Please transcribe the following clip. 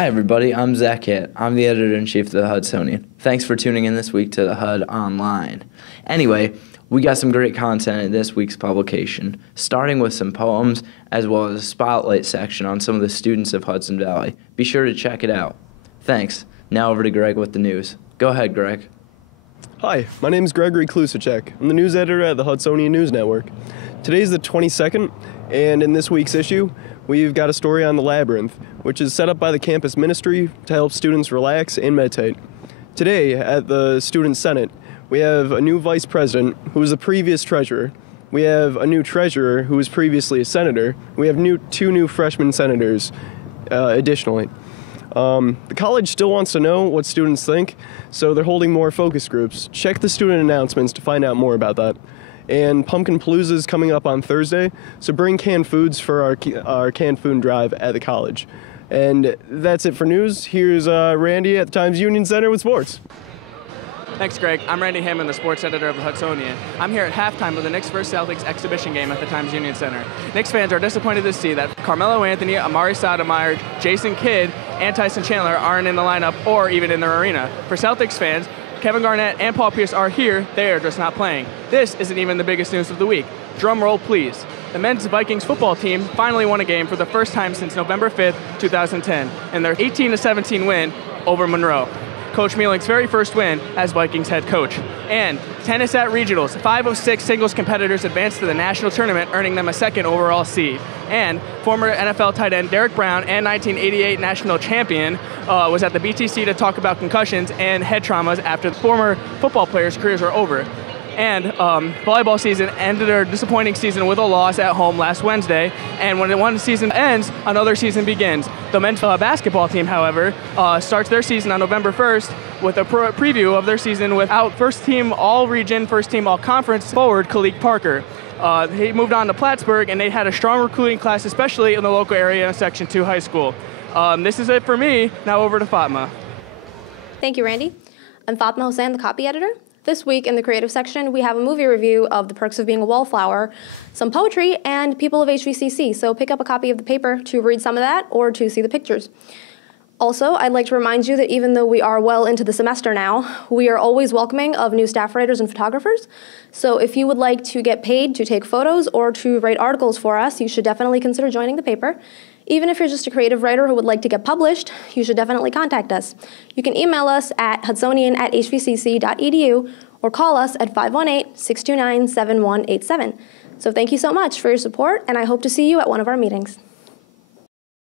Hi, everybody. I'm Zach Hitt. I'm the editor-in-chief of the Hudsonian. Thanks for tuning in this week to the Hud Online. Anyway, we got some great content in this week's publication, starting with some poems as well as a spotlight section on some of the students of Hudson Valley. Be sure to check it out. Thanks. Now over to Greg with the news. Go ahead, Greg. Hi, my name is Gregory Klusacek. I'm the news editor at the Hudsonian News Network. Today's the 22nd, and in this week's issue, we've got a story on the Labyrinth, which is set up by the campus ministry to help students relax and meditate. Today, at the Student Senate, we have a new vice president who was the previous treasurer. We have a new treasurer who was previously a senator. We have two new freshman senators additionally. The college still wants to know what students think, so they're holding more focus groups. Check the student announcements to find out more about that. And Pumpkin Palooza is coming up on Thursday, so bring canned foods for our canned food drive at the college. And that's it for news. Here's Randy at the Times Union Center with sports. Thanks, Greg. I'm Randy Hammond, the sports editor of the Hudsonian. I'm here at halftime of the Knicks vs. Celtics exhibition game at the Times Union Center. Knicks fans are disappointed to see that Carmelo Anthony, Amari Stoudemire, Jason Kidd, and Tyson Chandler aren't in the lineup or even in their arena. For Celtics fans, Kevin Garnett and Paul Pierce are here, they are just not playing. This isn't even the biggest news of the week. Drum roll, please. The men's Vikings football team finally won a game for the first time since November 5th, 2010, in their 18-17 win over Monroe. Coach Mieling's very first win as Vikings head coach. And tennis at regionals, 5 of 6 singles competitors advanced to the national tournament, earning them a second overall seed. And former NFL tight end Derek Brown and 1988 national champion was at the BTC to talk about concussions and head traumas after the former football players' careers were over. And volleyball season ended their disappointing season with a loss at home last Wednesday. And when one season ends, another season begins. The men's basketball team, however, starts their season on November 1st with a preview of their season without first-team all-region, first-team all-conference forward Kalik Parker. He moved on to Plattsburgh, and they had a strong recruiting class, especially in the local area in Section 2 high school. This is it for me. Now over to Fatma. Thank you, Randy. I'm Fatma Hossain, the copy editor. This week in the creative section, we have a movie review of The Perks of Being a Wallflower, some poetry, and People of HVCC. So pick up a copy of the paper to read some of that or to see the pictures. Also, I'd like to remind you that even though we are well into the semester now, we are always welcoming of new staff writers and photographers. So if you would like to get paid to take photos or to write articles for us, you should definitely consider joining the paper. Even if you're just a creative writer who would like to get published, you should definitely contact us. You can email us at hudsonian@hvcc.edu or call us at 518-629-7187. So thank you so much for your support, and I hope to see you at one of our meetings.